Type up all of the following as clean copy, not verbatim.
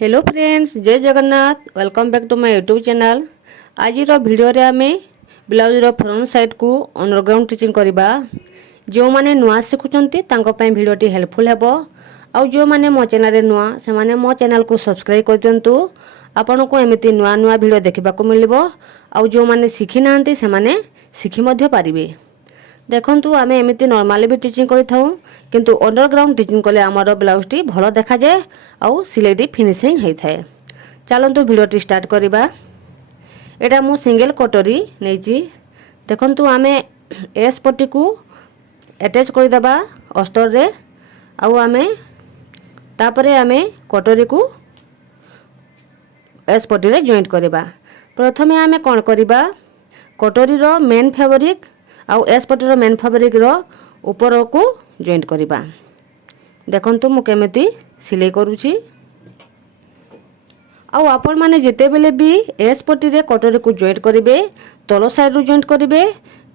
Hello friends, जय Jagannath. Welcome back to my YouTube channel. आज video रे आमे ब्लाउज फ्रंट साइड को अंडरग्राउंड टिचिंग करबा। जो माने नुआ शिखुचंती तांको पय वीडियोटी हेल्पफुल हेबो। आउ जो माने मो चैनल रे नुआ से माने मो चैनल को सब्सक्राइब कर दियंतु। आपन को एमिति नुआ नुआ वीडियो देखबा को मिलबो। आउ जो माने शिखि नांती से माने शिखि मध्य पारिबे। देखंतु आमे एमिति नॉर्मली भी टिचिंग करि थाउ, किंतु अंडरग्राउंड टिचिंग कले हमर ब्लाउज टी भलो देखा जाय आउ सिलेटी फिनिशिंग हेइ थाए। चलंतु वीडियोटी स्टार्ट करिबा। एटा मु सिंगल कटोरी नेची। देखंतु आमे एस पट्टी को अटैच कर देबा अस्तर रे। आउ आमे तापरे आमे कटोरी को एस पट्टी रे जॉइंट करिबा। प्रथमे आमे कोन करिबा, कटोरी रो मेन फैब्रिक आउ एस पट्टी रो मेन फैब्रिक रो ऊपर को जॉइंट करिबा। देखंतु मु केमिति सिलाई करूची। आउ आपण माने जेते बेले भी एस पट्टी रे कटोरी को जॉइंट करिवे, तलो साइड रो जॉइंट करिवे।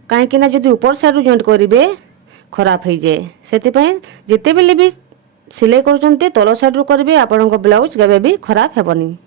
काहे कि ना जदी ऊपर साइड रो जॉइंट करिवे खराब होई जाय। सेति पय जेते बेले भी सिलाई करूचंते तलो साइड रो करिवे, आपन को ब्लाउज केबे भी खराब हेबनी।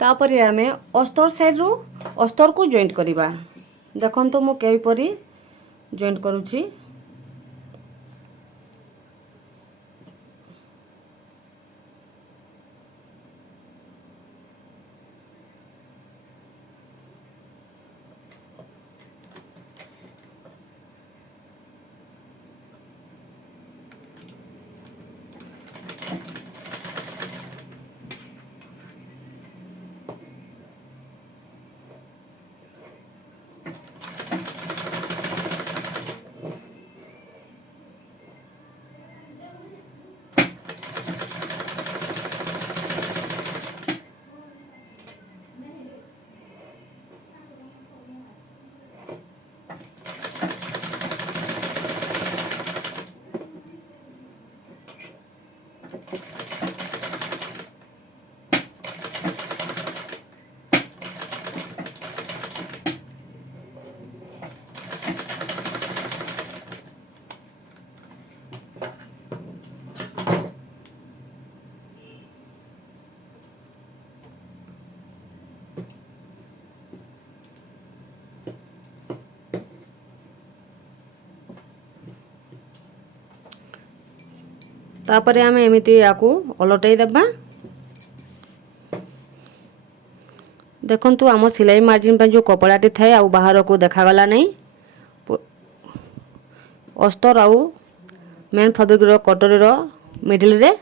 तापरे आमे अस्तर साइड रो अस्तर को जॉइंट करिबा। देखंतु मु केइ परी जॉइंट करूची। तापरे आमे एमिति याकू ओलटाई देबा। देखंतु आम सिलाई मार्जिन पे जो कपड़ाटी थाए आउ बाहर को देखा गला नहीं। अस्तर आउ मेन फैब्रिक रो कटोरी रो मिडिल रे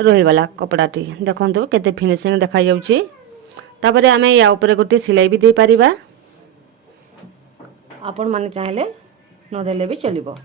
रही गला कपड़ाटी। देखंतु केते फिनिशिंग देखा जाउची। तापरे आमे या ऊपर गोटे सिलाई भी दे पारिबा। आपण माने चाहेले न देले भी चलिबो।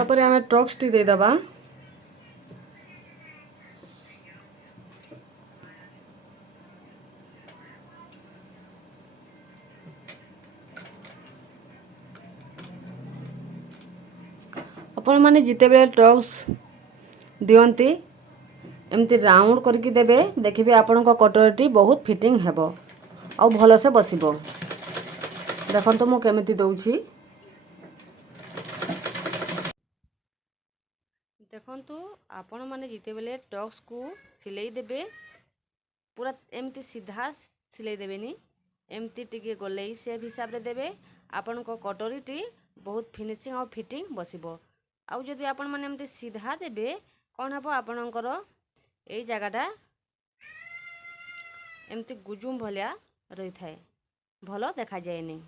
तापर आम ट्रक्स टी देदबा आपण मैंने जिते बेले ट्रक्स दियंती एमती राउंड करके देबे देखिए आपण कटोरी बहुत फिटिंग हेबो आ भल से बसिबो। देखो मु केमिति दउछि देखंतु आपण माने जिते बेले टक्स को सिलाई देबे पूरा एमती सीधा सिलाई देबेनी एमती टिके गोलाई सेप हिसाब रे देबे आपण को कटोरी बहुत फिनिशिंग और फिटिंग बसिबो। आउ जदि आपण माने एमती सीधा देबे कोन हबो आपणकर एई जगहटा एमती गुजुम भलिया रही थाए भलो देखा जाएनी।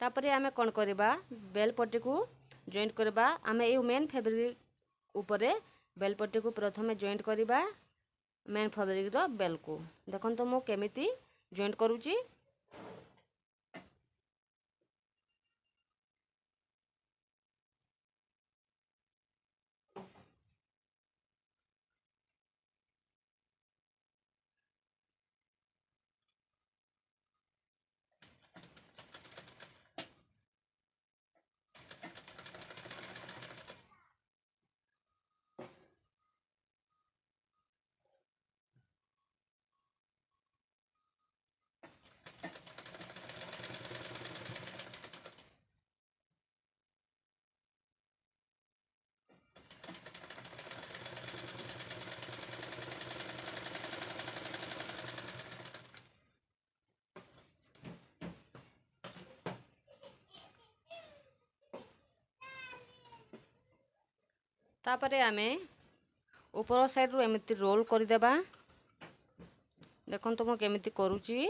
तापरे आमे कोन करबा बेल पट्टी को जॉइंट करबा आमे ए मेन फैब्रिक ऊपरे बेल पट्टी को प्रथमे जॉइंट करबा मेन फैब्रिक रो बेल को देखन तो मो केमिति जॉइंट करूची। तापरे आमे ऊपर साइड रो एमिति रोल कर देबा देखन तो मो केमिति करूची।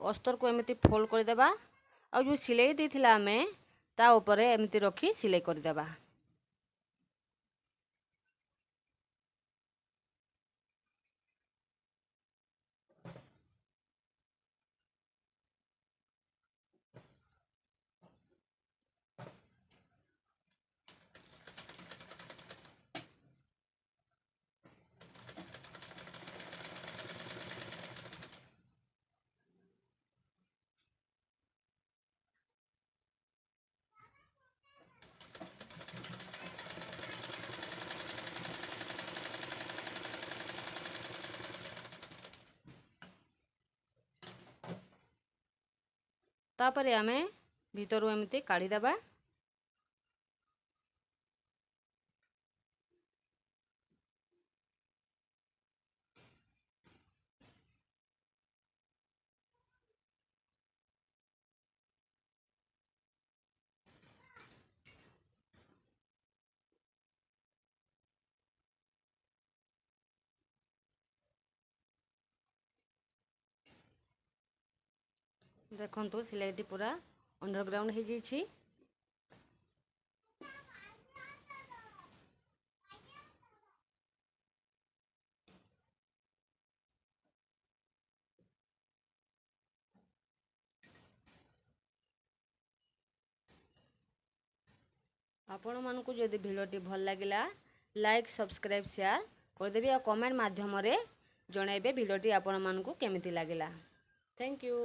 अस्तर को एमिति फोल्ड कर देबा और जो सिलाई देथिला आमे ता ऊपर एमिति रखी सिलाई कर देबा। तापरे आमे भीतर एमिति काढ़ी देबा। देखंतु सिलाईटी पूरा अंडरग्राउंड हो जाइछि। आपण मानकु जदि भिडियोटी भल लागिला लाइक सब्सक्राइब शेयर करदेबी और कमेंट माध्यम रे जणाइबे भिडियोटी आपण मानकु केमिति लागिला। Thank you.